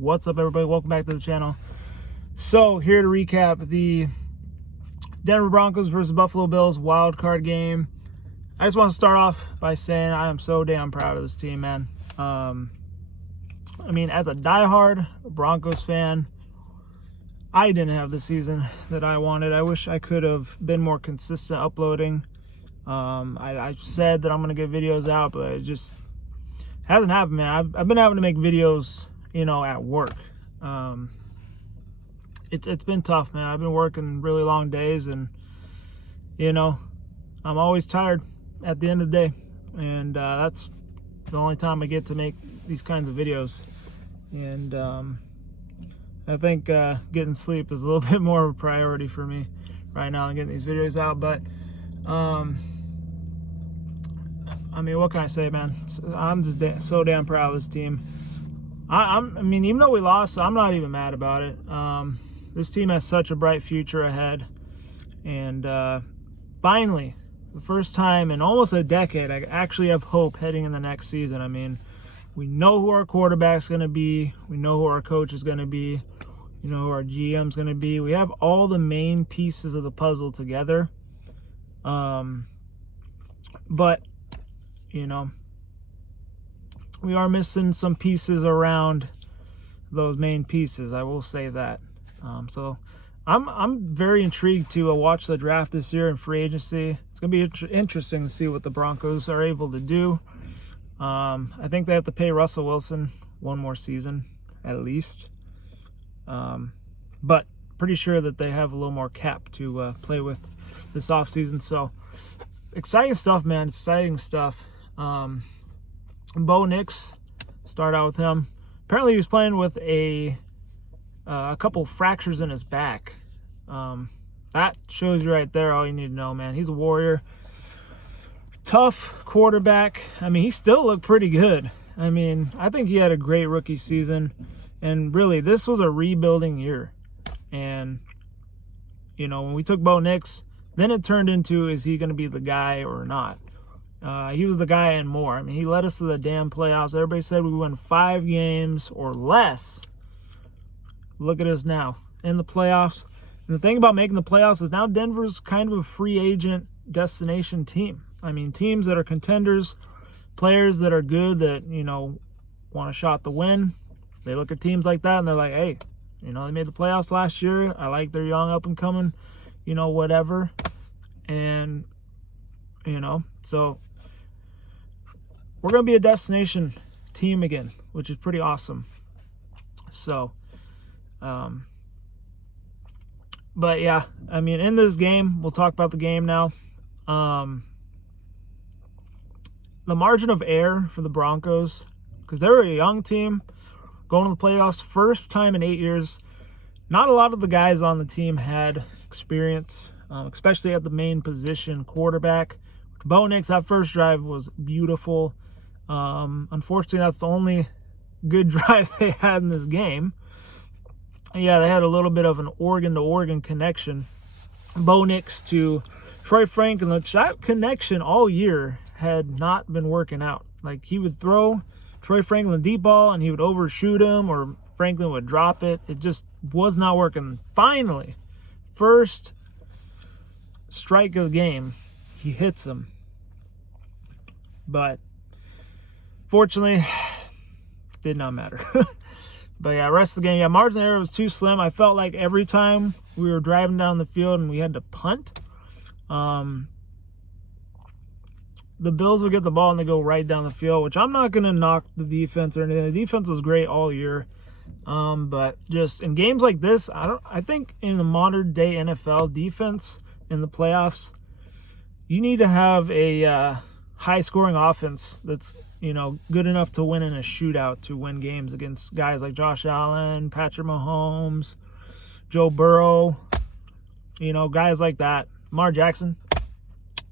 What's up, everybody? Welcome back to the channel. So here to recap the Denver Broncos versus Buffalo Bills wild card game. I just want to start off by saying I am so damn proud of this team, man. I mean, as a diehard Broncos fan, I didn't have the season that I wanted. I wish I could have been more consistent uploading. I said that I'm going to get videos out, but it just hasn't happened, man. I've been having to make videos, at work. It's been tough, man. I've been working really long days, and I'm always tired at the end of the day, and that's the only time I get to make these kinds of videos. And I think getting sleep is a little bit more of a priority for me right now than getting these videos out. But I mean, what can I say, man? I'm just so damn proud of this team. I mean, even though we lost, I'm not even mad about it. This team has such a bright future ahead. And finally, the first time in almost a decade, I actually have hope heading in the next season. I mean, we know who our quarterback's going to be. We know who our coach is going to be. You know who our GM's going to be. We have all the main pieces of the puzzle together. But we are missing some pieces around those main pieces. I will say that. So I'm very intrigued to watch the draft this year in free agency. It's going to be interesting to see what the Broncos are able to do. I think they have to pay Russell Wilson one more season at least. But pretty sure that they have a little more cap to play with this offseason. So exciting stuff, man. Exciting stuff. Bo Nix, start out with him. Apparently he was playing with a couple fractures in his back. That shows you right there all you need to know, man. He's a warrior. Tough quarterback. I mean, he still looked pretty good. I mean, I think he had a great rookie season. And really, this was a rebuilding year. And, when we took Bo Nix, then it turned into, is he going to be the guy or not? He was the guy and more. I mean, he led us to the damn playoffs. Everybody said we win 5 games or less. Look at us now in the playoffs. And the thing about making the playoffs is now Denver's kind of a free agent destination team. I mean, teams that are contenders, players that are good, that, want a shot to win. They look at teams like that and they're like, hey, they made the playoffs last year. I like their young up and coming, whatever. And, so we're going to be a destination team again, which is pretty awesome. So, but yeah, I mean, in this game, we'll talk about the game now. The margin of error for the Broncos, because they're a young team going to the playoffs, first time in 8 years. Not a lot of the guys on the team had experience, especially at the main position, quarterback. Bo Nix, that first drive was beautiful. Unfortunately, that's the only good drive they had in this game. Yeah, they had a little bit of an organ-to-organ connection. Bo Nix to Troy Franklin. That connection all year had not been working out. Like, he would throw Troy Franklin a deep ball, and he would overshoot him, or Franklin would drop it. It just was not working. Finally, first strike of the game, he hits him. But fortunately, did not matter. But yeah, rest of the game, margin of error was too slim. I felt like every time we were driving down the field and we had to punt, the Bills would get the ball and they go right down the field, which I'm not going to knock the defense or anything. The defense was great all year. But just in games like this, I think in the modern day NFL defense in the playoffs, you need to have a high scoring offense that's, good enough to win in a shootout, to win games against guys like Josh Allen, Patrick Mahomes, Joe Burrow, guys like that, Lamar Jackson,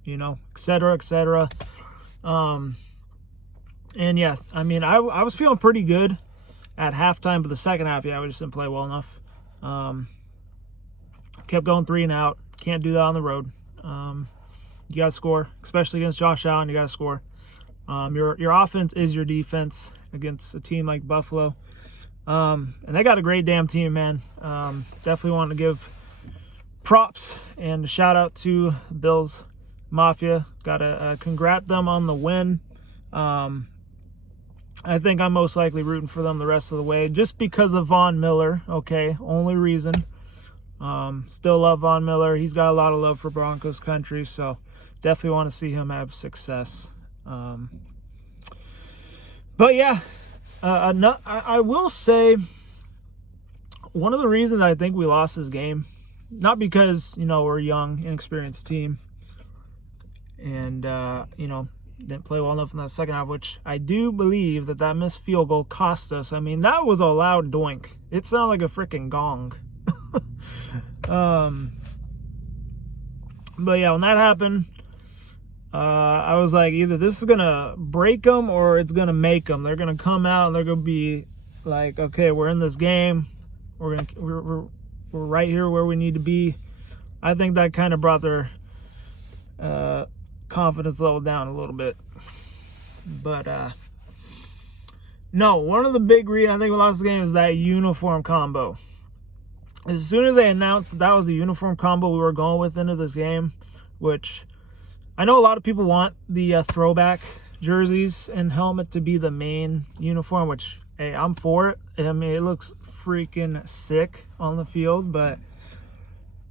et cetera, et cetera. And yes, I mean, I was feeling pretty good at halftime, but the second half, we just didn't play well enough. Kept going 3 and out. Can't do that on the road. You got to score, especially against Josh Allen. You got to score. Your offense is your defense against a team like Buffalo. And they got a great damn team, man. Definitely want to give props and a shout out to Bills Mafia. Gotta congrat them on the win. I think I'm most likely rooting for them the rest of the way just because of Von Miller. Okay, only reason. Still love Von Miller. He's got a lot of love for Broncos country, so definitely want to see him have success. But yeah, I will say one of the reasons I think we lost this game, not because, we're a young, inexperienced team and, didn't play well enough in that second half, which I do believe that missed field goal cost us. I mean, that was a loud doink. It sounded like a freaking gong. But yeah, when that happened, I was like, either this is gonna break them or it's gonna make them. They're gonna come out and they're gonna be like, okay, we're in this game. We're right here where we need to be. I think that kind of brought their confidence level down a little bit. But no, one of the big reasons I think we lost the game is that uniform combo. As soon as they announced that was the uniform combo we were going with into this game, which I know a lot of people want the throwback jerseys and helmet to be the main uniform, which, hey, I'm for it. I mean, it looks freaking sick on the field, but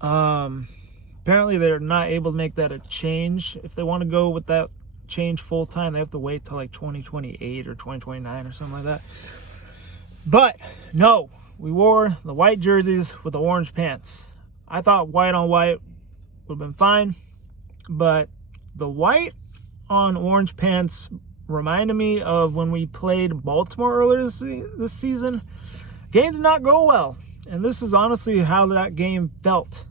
apparently they're not able to make that a change. If they want to go with that change full time, they have to wait till like 2028 or 2029 or something like that. But no, we wore the white jerseys with the orange pants. I thought white on white would have been fine, but the white on orange pants reminded me of when we played Baltimore earlier this season. Game did not go well, and this is honestly how that game felt.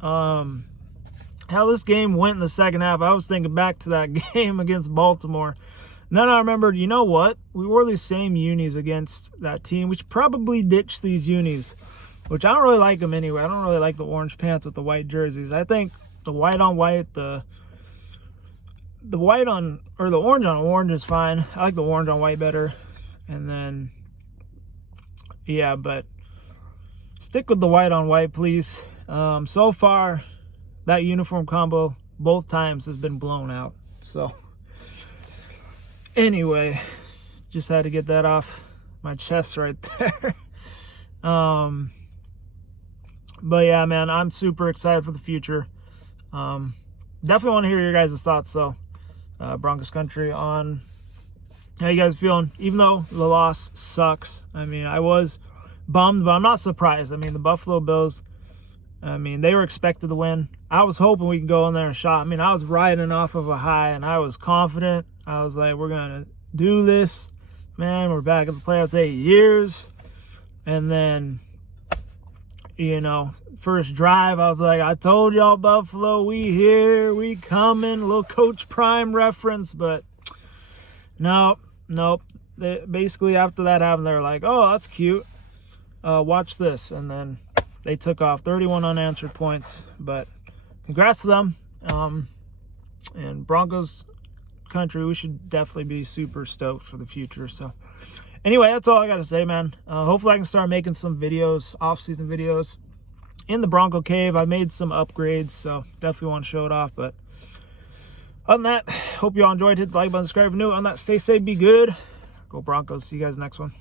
How this game went in the second half, I was thinking back to that game against Baltimore. And then I remembered, you know what? We wore these same unis against that team. We should probably ditch these unis, which I don't really like them anyway. I don't really like the orange pants with the white jerseys. I think the white on white, the white on, or the orange on orange is fine. I like the orange on white better. And then, yeah, but stick with the white on white, please. So far, that uniform combo both times has been blown out. So anyway, just had to get that off my chest right there. But yeah, man, I'm super excited for the future. Definitely want to hear your guys' thoughts though, Broncos country, on how you guys feeling, even though the loss sucks. I mean, I was bummed, but I'm not surprised. I mean, the Buffalo Bills, they were expected to win. I was hoping we could go in there and shot. I mean, I was riding off of a high, and I was confident. I was like, we're going to do this. Man, we're back in the playoffs 8 years. And then, first drive, I was like, I told y'all, Buffalo, we here, we coming. A little Coach Prime reference, but nope. Basically, after that happened, they were like, oh, that's cute. Watch this. And then they took off 31 unanswered points, but congrats to them. And Broncos country, we should definitely be super stoked for the future. So anyway, that's all I got to say, man. Hopefully I can start making some videos, off-season videos in the Bronco cave. I made some upgrades, so definitely want to show it off. But other than that, hope you all enjoyed. Hit the like button, subscribe if you're new. On that, stay safe, be good. Go Broncos. See you guys next one.